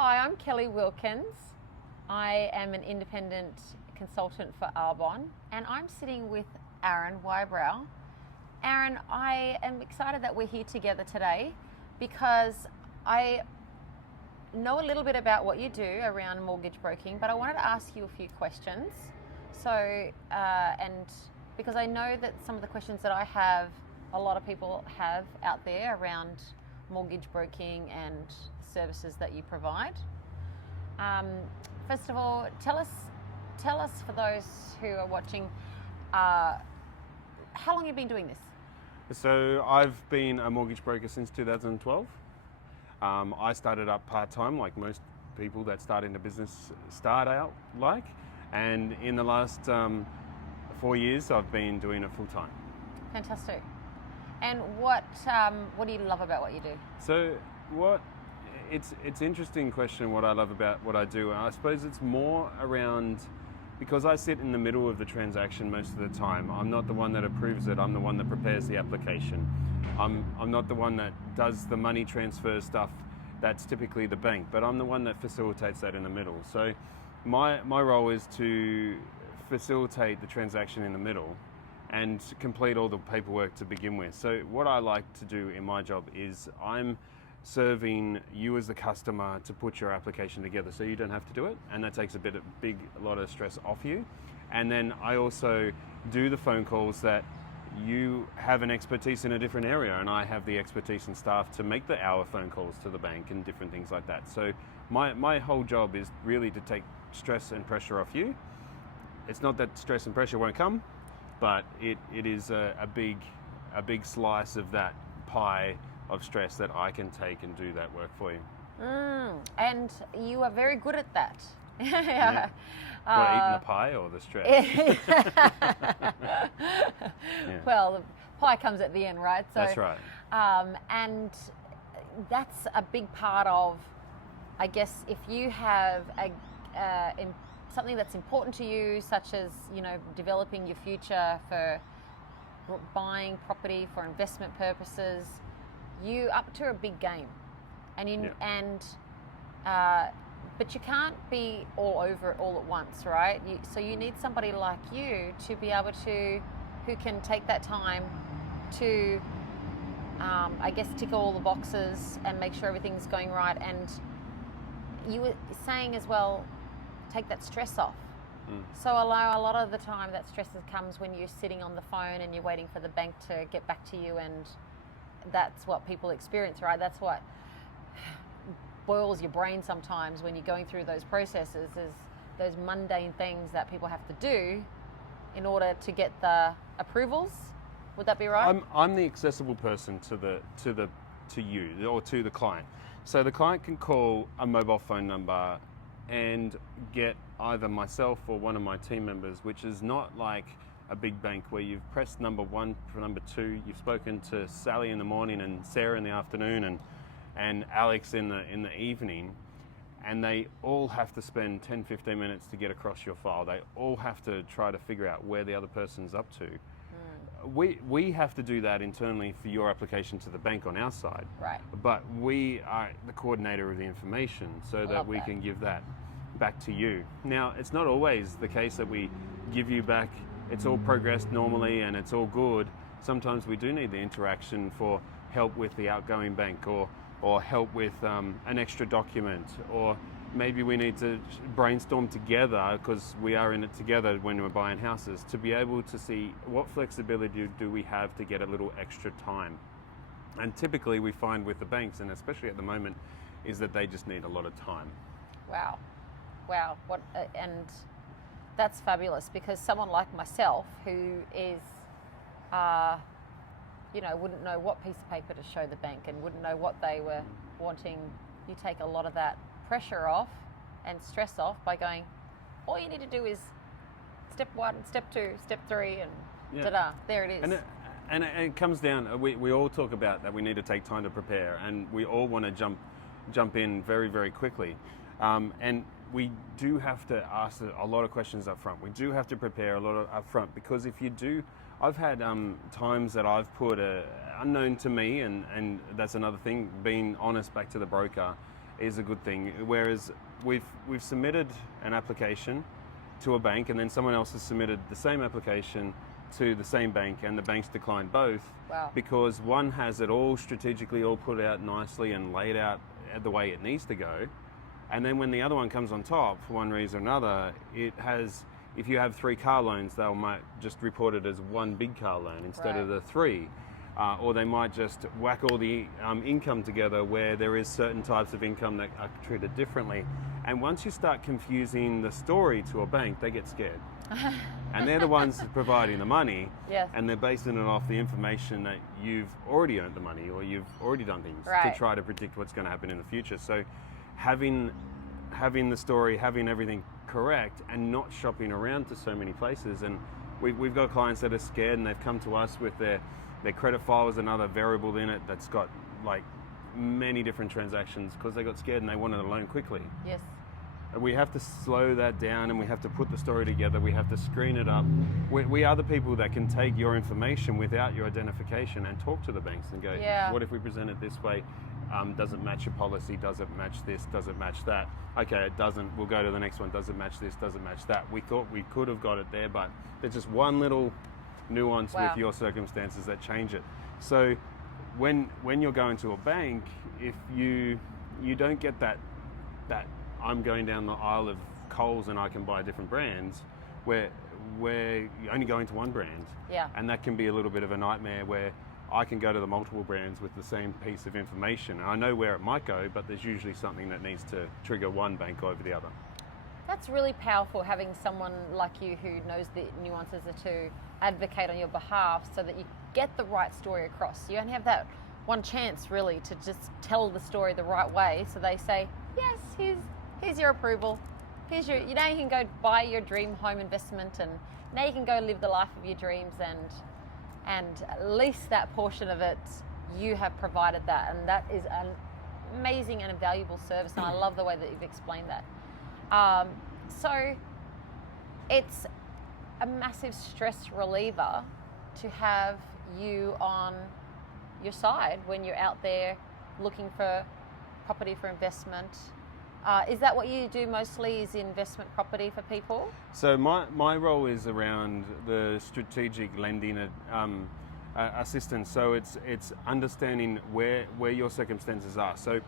Hi, I'm Kelli Wilkins. I am an independent consultant for Arbonne, and I'm sitting with Whybrow. Aaron, I am excited that we're here together today because I know a little bit about what you do around mortgage broking, but I wanted to ask you a few questions. And because I know that some of the questions that I have, a lot of people have out there around mortgage broking and services that you provide. First of all, tell us for those who are watching, how long have you been doing this? So I've been a mortgage broker since 2012. I started up part-time like most people that start into business start out like, and in the last 4 years I've been doing it full-time. Fantastic. And what do you love about what you do? So it's interesting question what I love about what I do. I suppose it's more around, because I sit in the middle of the transaction most of the time. I'm not the one that approves it, I'm the one that prepares the application. I'm not the one that does the money transfer stuff, that's typically the bank, but I'm the one that facilitates that in the middle. So my role is to facilitate the transaction in the middle and complete all the paperwork to begin with. So what I like to do in my job is I'm serving you as the customer to put your application together so you don't have to do it, and that takes a lot of stress off you. And then I also do the phone calls that you have an expertise in a different area, and I have the expertise and staff to make the hour phone calls to the bank and different things like that. So my whole job is really to take stress and pressure off you. It's not that stress and pressure won't come, but it is a big slice of that pie of stress that I can take and do that work for you. And you are very good at that. Yeah. Eating the pie or the stress? Yeah. Well, the pie comes at the end, right? So, that's right. And that's a big part of, I guess, if you have something that's important to you, such as, developing your future for buying property for investment purposes, you up to a big game, but you can't be all over it all at once, right? So you need somebody like you to be able to, who can take that time to, I guess, tick all the boxes and make sure everything's going right. And you were saying as well, take that stress off. So a lot of the time that stress comes when you're sitting on the phone and you're waiting for the bank to get back to you, and that's what people experience, right? That's what boils your brain sometimes when you're going through those processes, is those mundane things that people have to do in order to get the approvals. Would that be right? I'm the accessible person to you or to the client. So the client can call a mobile phone number and get either myself or one of my team members, which is not like a big bank where you've pressed number 1 for number 2, you've spoken to Sally in the morning and Sarah in the afternoon and Alex in the evening, and they all have to spend 10-15 minutes to get across your file. They all have to try to figure out where the other person's up to. We have to do that internally for your application to the bank on our side. Right. But we are the coordinator of the information so that we can give that back to you. Now, it's not always the case that we give you back, it's all progressed normally and it's all good. Sometimes we do need the interaction for help with the outgoing bank or help with an extra document, or maybe we need to brainstorm together, because we are in it together when we're buying houses, to be able to see what flexibility do we have to get a little extra time. And typically we find with the banks, and especially at the moment, is that they just need a lot of time. Wow. What and that's fabulous, because someone like myself who is wouldn't know what piece of paper to show the bank and wouldn't know what they were wanting, you take a lot of that pressure off and stress off by going, all you need to do is step 1, step 2, step 3, and ta-da, there it is. And it comes down, we all talk about that we need to take time to prepare, and we all want to jump in very, very quickly. And we do have to ask a lot of questions up front. We do have to prepare a lot up front, because if you do, I've had times that I've put unknown to me, and that's another thing, being honest back to the broker, is a good thing. Whereas we've submitted an application to a bank, and then someone else has submitted the same application to the same bank, and the banks declined both. Wow. Because one has it all strategically all put out nicely and laid out the way it needs to go, and then when the other one comes on top for one reason or another, it has, if you have 3 car loans, they might just report it as one big car loan instead of the 3. Or they might just whack all the income together, where there is certain types of income that are treated differently. And once you start confusing the story to a bank, they get scared. And they're the ones providing the money, Yes. and they're basing it off the information that you've already earned the money, or you've already done things to try to predict what's going to happen in the future. So having the story, having everything correct, and not shopping around to so many places. And we've got clients that are scared, and they've come to us with their credit file is another variable in it that's got like many different transactions, because they got scared and they wanted a loan quickly. Yes. We have to slow that down, and we have to put the story together. We have to screen it up. We are the people that can take your information without your identification and talk to the banks and go, what if we present it this way? Does it match your policy? Does it match this? Does it match that? Okay, it doesn't. We'll go to the next one. Does it match this? Does it match that? We thought we could have got it there, but there's just one little nuance with your circumstances that change it. So when you're going to a bank, if you don't get that I'm going down the aisle of Coles and I can buy different brands, where you're only going to one brand. Yeah. And that can be a little bit of a nightmare, where I can go to the multiple brands with the same piece of information. I know where it might go, but there's usually something that needs to trigger one bank over the other. That's really powerful, having someone like you who knows the nuances to advocate on your behalf, so that you get the right story across. You only have that one chance, really, to just tell the story the right way, so they say, yes, here's your approval. You can go buy your dream home investment, and now you can go live the life of your dreams, and at least that portion of it, you have provided that, and that is an amazing and a valuable service, and I love the way that you've explained that. So it's a massive stress reliever to have you on your side when you're out there looking for property for investment. Is that what you do mostly, is investment property for people? So my role is around the strategic lending assistance. So it's understanding where your circumstances are. So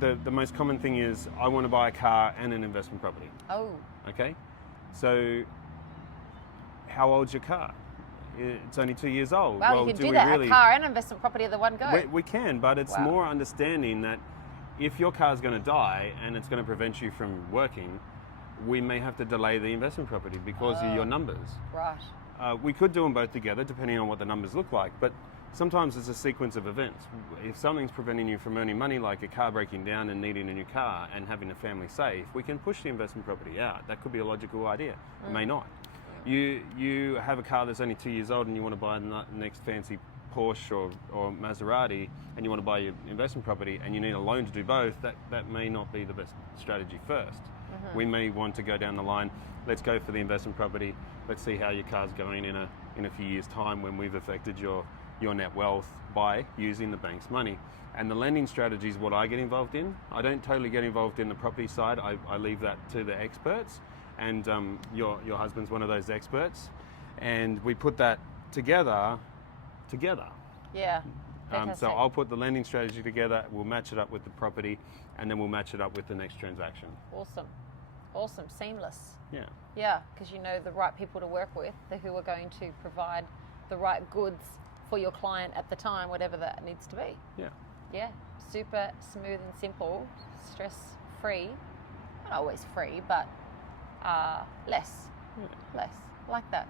the most common thing is, I want to buy a car and an investment property. Oh. Okay. So how old's your car? It's only 2 years old. Well, you can do that. A car and investment property are the one go. We can, but it's more understanding that if your car's going to die and it's going to prevent you from working, we may have to delay the investment property because of your numbers. Right. We could do them both together depending on what the numbers look like, but sometimes it's a sequence of events. If something's preventing you from earning money, like a car breaking down and needing a new car and having a family safe, we can push the investment property out. That could be a logical idea. It may not. You have a car that's only 2 years old and you want to buy the next fancy Porsche or Maserati, and you want to buy your investment property and you need a loan to do both, that may not be the best strategy first. We may want to go down the line, let's go for the investment property, let's see how your car's going in a few years' time, when we've affected your net wealth by using the bank's money. And the lending strategy is what I get involved in. I don't totally get involved in the property side. I leave that to the experts, and your husband's one of those experts, and we put that together. Yeah. So I'll put the lending strategy together, we'll match it up with the property, and then we'll match it up with the next transaction. Awesome. Seamless. Yeah, because you know the right people to work with, who are going to provide the right goods for your client at the time, whatever that needs to be. Yeah, super smooth and simple, stress free. Not always free, but less. Like that.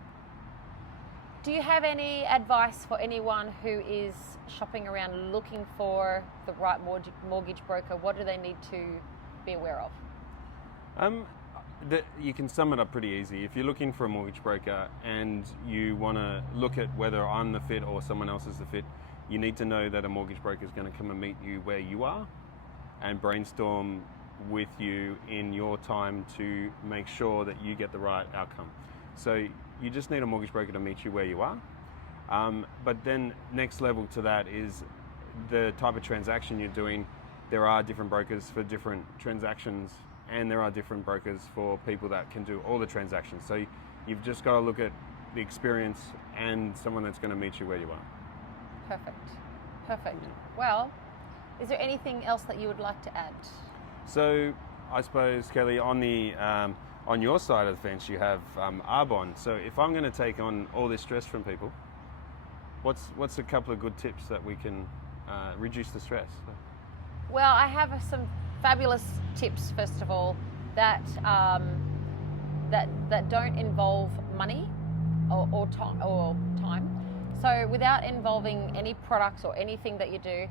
Do you have any advice for anyone who is shopping around looking for the right mortgage broker? What do they need to be aware of? You can sum it up pretty easy. If you're looking for a mortgage broker and you want to look at whether I'm the fit or someone else is the fit, you need to know that a mortgage broker is going to come and meet you where you are and brainstorm with you in your time to make sure that you get the right outcome. So you just need a mortgage broker to meet you where you are. But then next level to that is the type of transaction you're doing. there are different brokers for different transactions, and there are different brokers for people that can do all the transactions. So you've just got to look at the experience and someone that's going to meet you where you are. Perfect. Well, is there anything else that you would like to add? So I suppose, Kelly, on your side of the fence, you have Arbonne. So if I'm going to take on all this stress from people, what's a couple of good tips that we can reduce the stress? Well, I have some fabulous tips. First of all, that don't involve money or time. So without involving any products or anything that you do,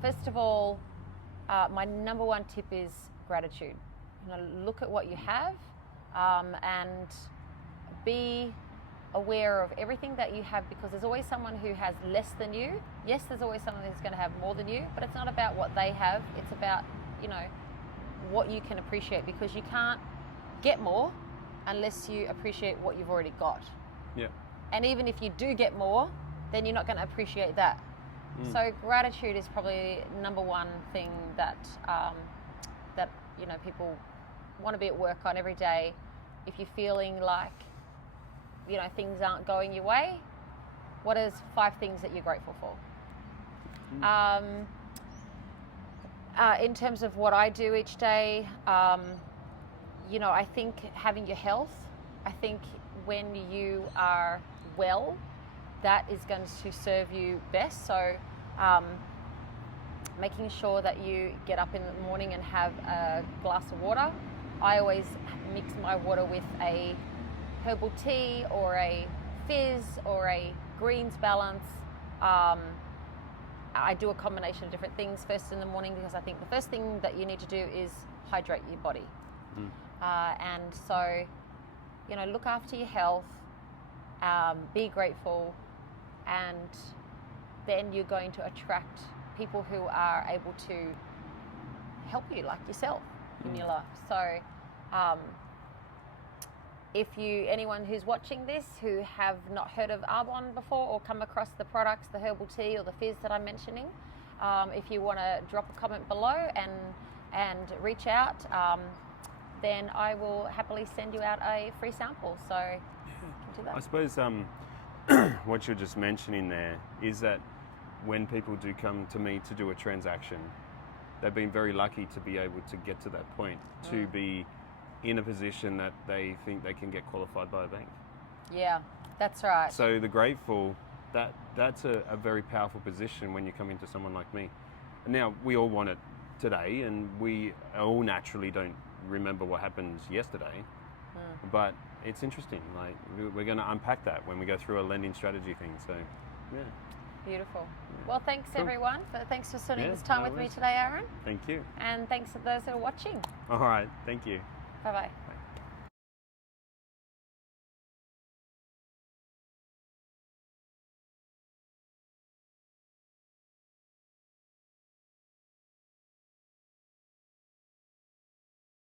first of all, my number one tip is gratitude. Look at what you have, and be aware of everything that you have, because there's always someone who has less than you. Yes, there's always someone who's going to have more than you, but it's not about what they have. It's about, what you can appreciate, because you can't get more unless you appreciate what you've already got. Yeah. And even if you do get more, then you're not going to appreciate that. So gratitude is probably number one thing that people want to be at work on every day. If you're feeling like things aren't going your way, what is 5 things that you're grateful for? In terms of what I do each day, I think having your health. I think when you are well, that is going to serve you best. So making sure that you get up in the morning and have a glass of water. I always mix my water with a herbal tea or a fizz or a greens balance. I do a combination of different things first in the morning, because I think the first thing that you need to do is hydrate your body. And so, look after your health, be grateful, and then you're going to attract people who are able to help you, like yourself, in your life. So if anyone who's watching this who have not heard of Arbonne before, or come across the products, the herbal tea or the fizz that I'm mentioning, if you want to drop a comment below and reach out, then I will happily send you out a free sample. So you can do that. I suppose what you're just mentioning there is that when people do come to me to do a transaction, they've been very lucky to be able to get to that point, to be in a position that they think they can get qualified by a bank. Yeah, that's right. So the grateful, that's a very powerful position when you come into someone like me. Now, we all want it today, and we all naturally don't remember what happened yesterday, but it's interesting. Like, we're going to unpack that when we go through a lending strategy thing. So, yeah. Beautiful. Well, thanks everyone. Thanks for spending this time with me worries. today, Aaron. Thank you. And thanks to those who are watching. All right. Thank you. Bye-bye.